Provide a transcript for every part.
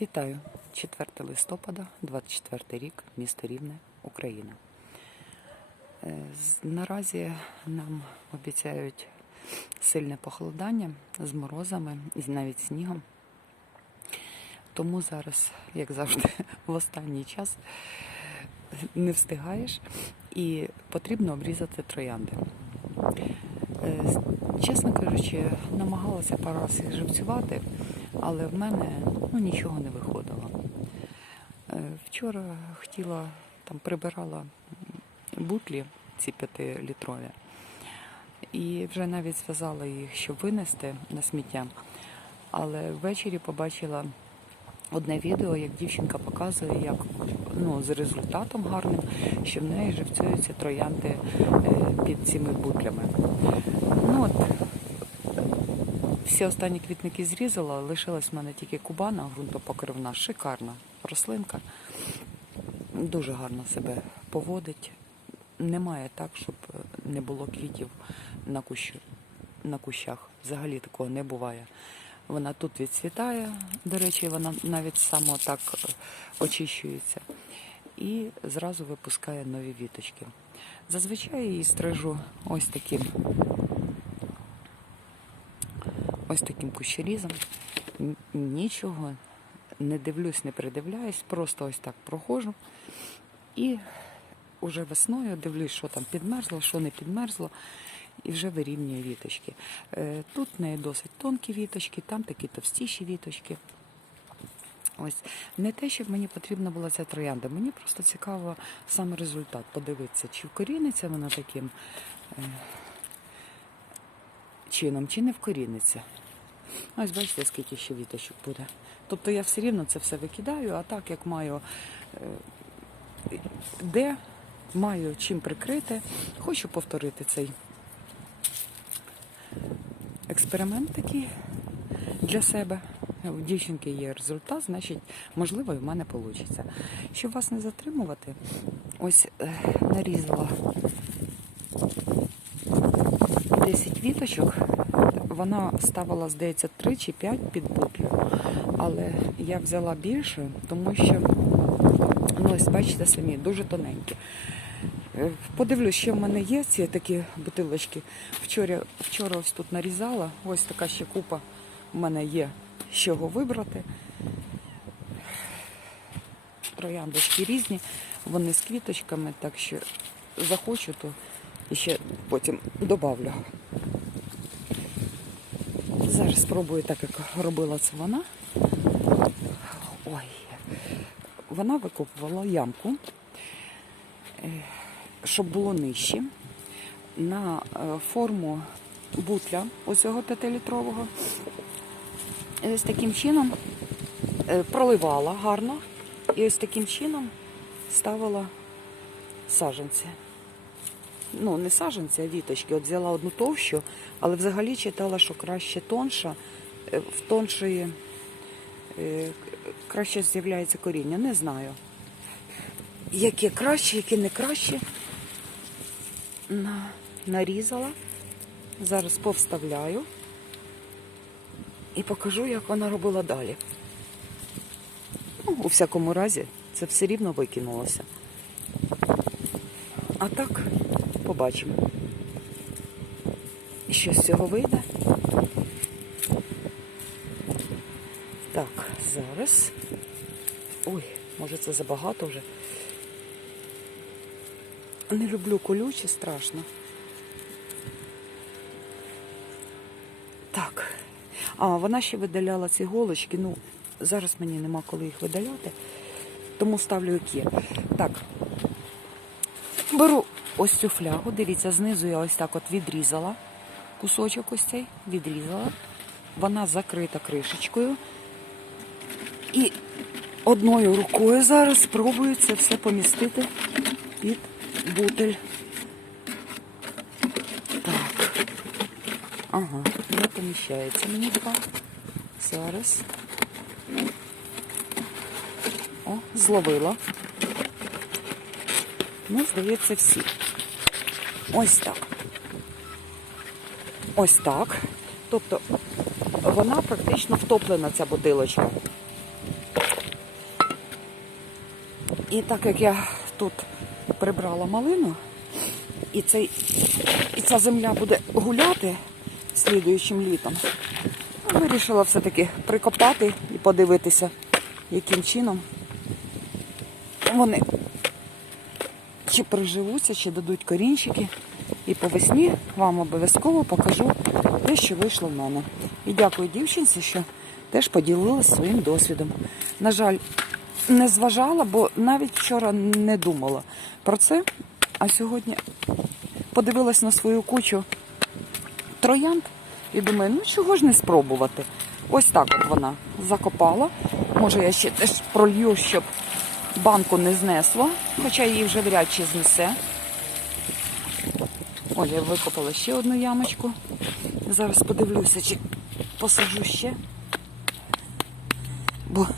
Вітаю! 4 листопада, 24 рік, місто Рівне, Україна. Е, Наразі нам обіцяють сильне похолодання з морозами і навіть снігом. Тому зараз, як завжди, в останній час не встигаєш і потрібно обрізати троянди. Чесно кажучи, намагалася пару разів живцювати, але в мене ну, нічого не виходило. Е, Вчора хотіла, там прибирала бутлі, ці п'ятилітрові, і вже навіть зв'язала їх, щоб винести на сміття. Але ввечері побачила одне відео, як дівчинка показує, як ну, з результатом гарним, що в неї живцюються троянди е, під цими бутлями. Ну от всі останні квітники зрізала, лишилась в мене тільки кубана, ґрунтопокривна, шикарна рослинка. Дуже гарно себе поводить. Немає так, щоб не було квітів на, кущ, на кущах. Взагалі такого не буває. Вона тут відцвітає, до речі, вона навіть само так е, очищується. І зразу випускає нові віточки. Зазвичай її стрижу ось таким ось таким кущерізом. Нічого не дивлюсь, не придивляюсь, просто ось так проходжу. І уже весною дивлюсь, що там підмерзло, що не підмерзло, і вже вирівнюю віточки. Е, Тут в неї досить тонкі віточки, там такі товстіші віточки. Ось не те, щоб мені потрібна була ця троянда. Мені просто цікаво саме результат. Подивитися, чи вкоріниться вона таким е, чином, чи не вкоріниться. Ось бачите, скільки ще віточок буде. Тобто я все рівно це все викидаю, а так як маю е, де, маю чим прикрити, хочу повторити цей експеримент такий для себе. У дівчинки є результат, значить, можливо, і в мене вийде. Щоб вас не затримувати, ось е, нарізала 10 віточок. Вона ставила, здається, 3 чи 5 під бутлю. Але я взяла більше, тому що, ну ось бачите самі, дуже тоненькі. Е, Подивлюсь, що в мене є ці такі бутилочки. Вчора, вчора ось тут нарізала, ось така ще купа в мене є з чого вибрати. Трояндочки різні, вони з квіточками, так що захочу, то ще потім добавлю. Зараз спробую так, як робила це вона. Ой, вона викопувала ямку, е, щоб було нижче. На е, форму бутля оцього 5-літрового. І ось таким чином е, проливала гарно. І ось таким чином ставила саженці. Ну, не саженці, а віточки. От взяла одну товщу, але взагалі читала, що краще тонша, е, в тоншої е, краще з'являється коріння. Не знаю. Яке краще, яке не краще. На, нарізала. Зараз повставляю і покажу, як вона робила далі. Ну, у всякому разі, це все рівно викинулося. А так, побачимо. І Що з цього вийде. Так, зараз. Ой, може це забагато вже. Не люблю колючі, страшно. Так. А, вона ще видаляла ці голочки. Ну, зараз мені нема коли їх видаляти, тому ставлю як є. Так. Беру ось цю флягу, дивіться, знизу я ось так от відрізала кусочок ось цей, відрізала. Вона закрита кришечкою. І одною рукою зараз спробую це все помістити під бутель. Так. Ага, не поміщається мені два. Зараз. О, зловила. Ну, здається, всі. Ось так. Ось так. Тобто вона практично втоплена, ця бутилочка. І так як я тут прибрала малину, і, цей, і ця земля буде гуляти слідуючим літом, вирішила все-таки прикопати і подивитися, яким чином вони чи приживуться, чи дадуть корінчики. І по весні вам обов'язково покажу те, що вийшло в мене. І дякую дівчинці, що теж поділилася своїм досвідом. На жаль, не зважала, бо навіть вчора не думала про це. А сьогодні подивилась на свою кучу троянд і думаю, ну чого ж не спробувати. Ось так от вона закопала. Може, я ще теж пролью, щоб банку не знесло, хоча її вже вряд чи знесе. Ой, я викопала ще одну ямочку. Зараз подивлюся, чи посаджу ще. Бо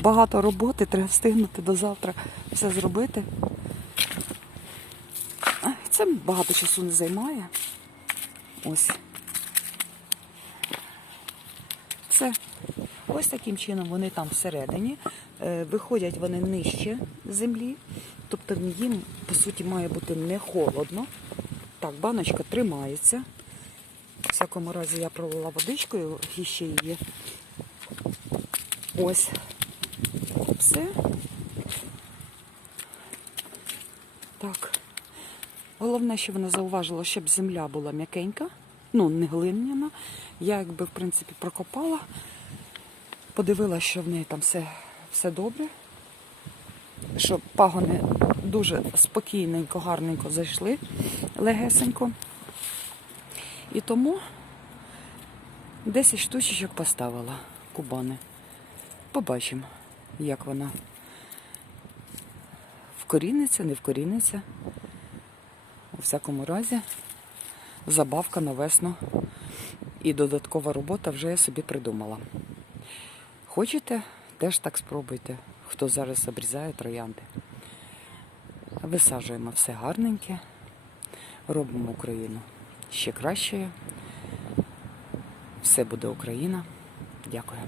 багато роботи, треба встигнути до завтра все зробити. Це багато часу не займає. Ось. Це ось таким чином вони там всередині. Е, Виходять вони нижче землі. Тобто їм, по суті, має бути не холодно. Так, баночка тримається. В всякому разі я пролила водичкою і ще її. Ось. Все. Так. Головне, що вона зауважила, щоб земля була м'якенька, ну, не глиняна. Я якби, в принципі, прокопала, подивилася, що в неї там все, все добре. Що пагони дуже спокійненько, гарненько зайшли, легесенько. І тому 10 штучечок поставила кубани. Побачимо, як вона вкоріниться, не вкоріниться. У всякому разі, забавка на весну і додаткова робота вже я собі придумала. Хочете, теж так спробуйте, хто зараз обрізає троянди. Висаджуємо все гарненьке, робимо Україну ще кращою. Все буде Україна. Дякую.